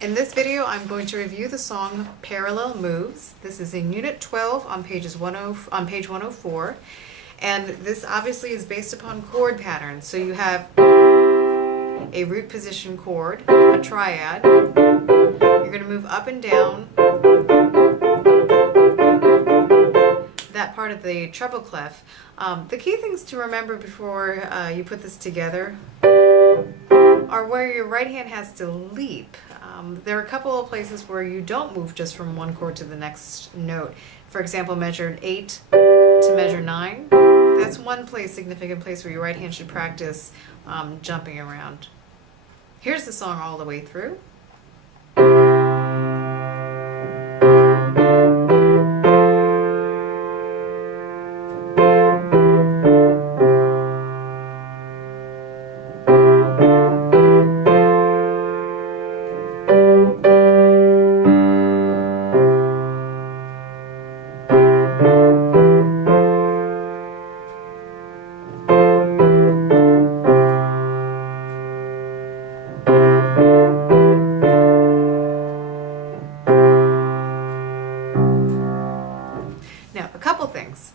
In this video, I'm going to review the song Parallel Moves. This is in Unit 12 on page 104. And this obviously is based upon chord patterns. So you have a root position chord, a triad. You're going to move up and down that part of the treble clef. The key things to remember before you put this together are where your right hand has to leap. There are a couple of places where you don't move just from one chord to the next note. For example, measure 8 to measure 9. That's one place, significant place where your right hand should practice jumping around. Here's the song all the way through. Now, a couple things.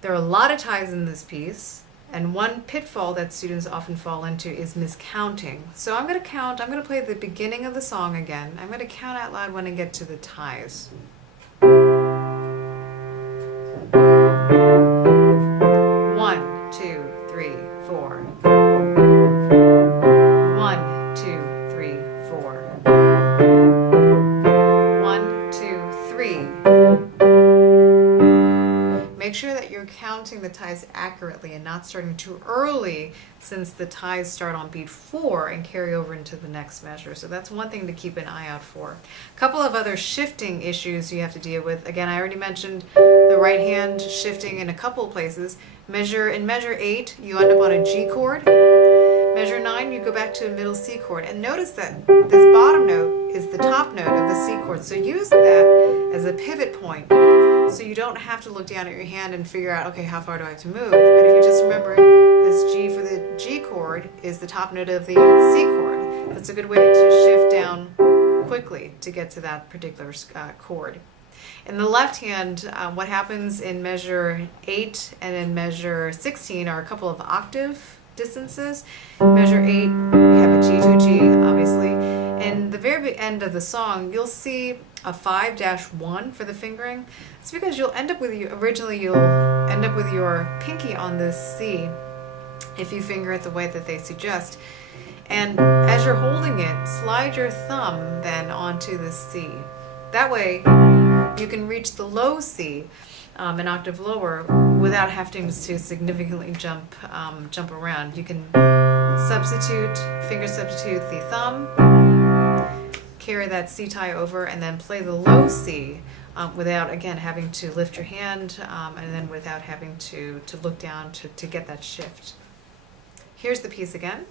There are a lot of ties in this piece, and one pitfall that students often fall into is miscounting. So I'm going to play the beginning of the song again. I'm going to count out loud when I get to the ties. 1, 2, 3, 4. 1, 2, 3, 4. 1, 2, 3. Make sure that you're counting the ties accurately and not starting too early, since the ties start on beat 4 and carry over into the next measure. So that's one thing to keep an eye out for. A couple of other shifting issues you have to deal with. Again, I already mentioned the right hand shifting in a couple of places. In measure 8, you end up on a G chord. Measure 9, you go back to a middle C chord. And notice that this bottom note is the top note of the C chord. So use that as a pivot point, so you don't have to look down at your hand and figure out, okay, how far do I have to move? But if you just remember, this G for the G chord is the top note of the C chord. That's a good way to shift down quickly to get to that particular chord. In the left hand, what happens in measure 8 and in measure 16 are a couple of octave distances. Measure 8, we have a G to a G, obviously. In the very end of the song, you'll see a 5-1 for the fingering. It's because you'll end up with your pinky on this C if you finger it the way that they suggest. And as you're holding it, slide your thumb then onto the C. That way you can reach the low C, an octave lower, without having to significantly jump around. You can finger substitute the thumb, carry that C tie over, and then play the low C without, again, having to lift your hand and then without having to look down to get that shift. Here's the piece again.